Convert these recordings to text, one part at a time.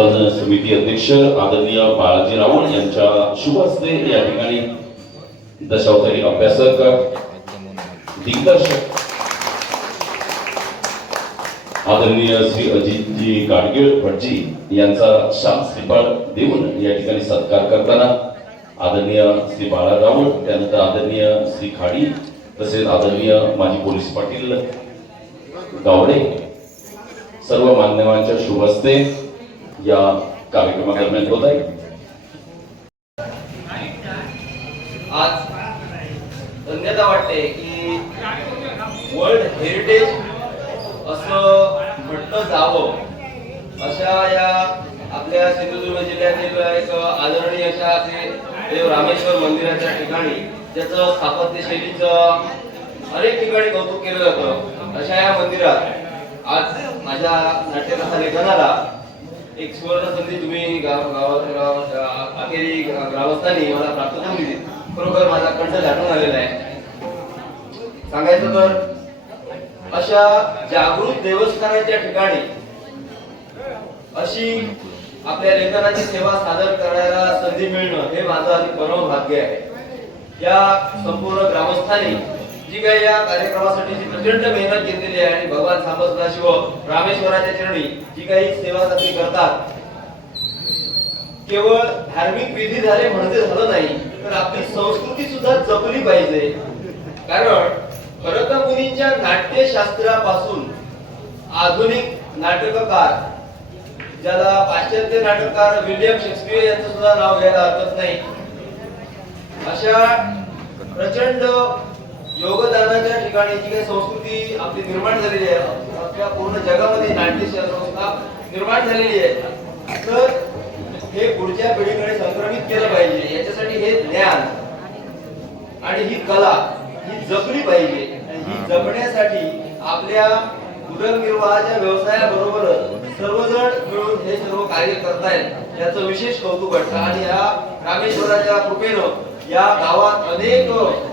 संचालन समिती अध्यक्ष आदरणीय बाळाजी रावण यांच्या शुभ हस्ते या ठिकाणी दशावतारी अभ्यासक दिग्दर्शक आदरणीय श्री अजितजी गाडगीळ भटजी यांचा शाम श्रीपाळ देऊन या ठिकाणी सत्कार करताना आदरणीय श्री बाळा रावण त्यानंतर आदरणीय श्री खाडी तसेच आदरणीय माजी पोलीस पाटील गावडे सर्व मान्यवांच्या शुभ हस्ते या कार्यक्रमादरम्यान होत आहे आज धन्यता वाटते की वर्ल्ड हेरिटेज असं म्हटलं जावं. अशा या आपल्या सिंधुदुर्ग जिल्ह्यातील एक आदरणीय अशा असे देव रामेश्वर मंदिराच्या ठिकाणी ज्याचं स्थापत्य शैलीचं अनेक ठिकाणी कौतुक केलं जातं अशा या मंदिरात आज माझ्या नाट्यकथा लेखनाला एक सुवर्ण संधी तुम्ही गाव गावात गाव- अखेरी ग्रामस्थांनी मला प्राप्त करून दिली. खरोखर माझा कंठ झाकून आलेला आहे. सांगायचं तर अशा जागृत देवस्थानाच्या ठिकाणी अशी आपल्या लेखनाची सेवा सादर करायला संधी मिळणं हे माझं परम भाग्य आहे. या संपूर्ण ग्रामस्थांनी जी काही या कार्यक्रमासाठी जी प्रचंड मेहनत घेतलेली आहे आणि भगवान सांब रामेश्वराच्या चरणी जी काही सेवा करतात केवळ धार्मिक विधी झाले म्हणजे झालं नाही तर आपली संस्कृती सुद्धा जपली पाहिजे. कारण भरत मुलींच्या नाट्यशास्त्रापासून आधुनिक नाटककार ज्याला पाश्चात्य नाटककार विल्यम शेक्सपियर यांचं सुद्धा नाव घ्यायला हरकत नाही अशा प्रचंड योगदानाच्या ठिकाणी जी काही संस्कृती आपली निर्माण झालेली आहे आपल्या पूर्ण जगामध्ये नाट्यशास्त्र निर्माण झालेली आहे तर हे पुढच्या पिढीकडे संक्रमित केलं पाहिजे. याच्यासाठी हे ज्ञान आणि ही कला ही जपली पाहिजे. आणि ही जपण्यासाठी आपल्या उदरनिर्वाहाच्या व्यवसायाबरोबरच सर्वजण मिळून हे सर्व कार्य करतायत याचं विशेष कौतुक वाटतं. आणि या रामेश्वराच्या कृपेनं या गावात अनेक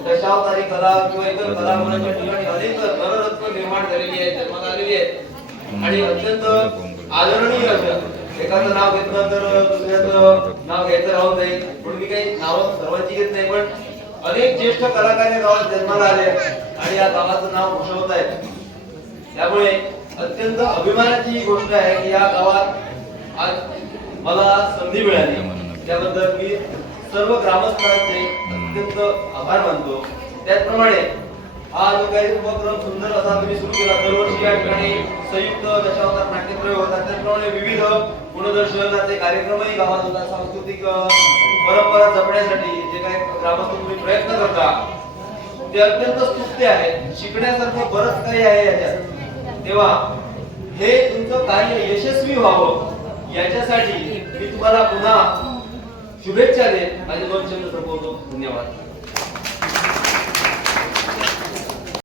दशावतारी कला किंवा इतर कलागुणांच्या ठिकाणी अनेक नररत्न निर्माण झालेली आहे जन्माला आलेली आहे आणि अत्यंत आदरणीय असं एखादं नाव घेतलं तर दुसऱ्याचं नाव घ्यायचं राहून जाईल. म्हणून मी काही नाव सर्वांची घेत नाही पण अनेक ज्येष्ठ कलाकार या गावात जन्माला आले आणि या गावाचं नाव घोषवत आहेत. त्यामुळे अत्यंत अभिमानाची ही गोष्ट आहे की या गावात आज मला संधी मिळाली. त्याबद्दल मी सर्व ग्रामस्थांचे अत्यंत आभार मानतो. त्याचप्रमाणे हा जो काही उपक्रम सुंदर असा तुम्ही सुरू केला. दरवर्षी या ठिकाणी संयुक्त दशावतार नाट्यप्रयोग होतात. त्याचप्रमाणे विविध गुणदर्शनाचे कार्यक्रमही गावात होतात. सांस्कृतिक परंपरा जपण्यासाठी जे काही ग्रामस्थ तुम्ही प्रयत्न करता ते अत्यंत स्तुत्य आहे. शिकण्यासारखं बरंच काही आहे याच्यात. तेव्हा हे तुमचं कार्य यशस्वी व्हावं याच्यासाठी मी तुम्हाला पुन्हा 두 배짜리 많이 벌 정도 들어보고 동네 왔다.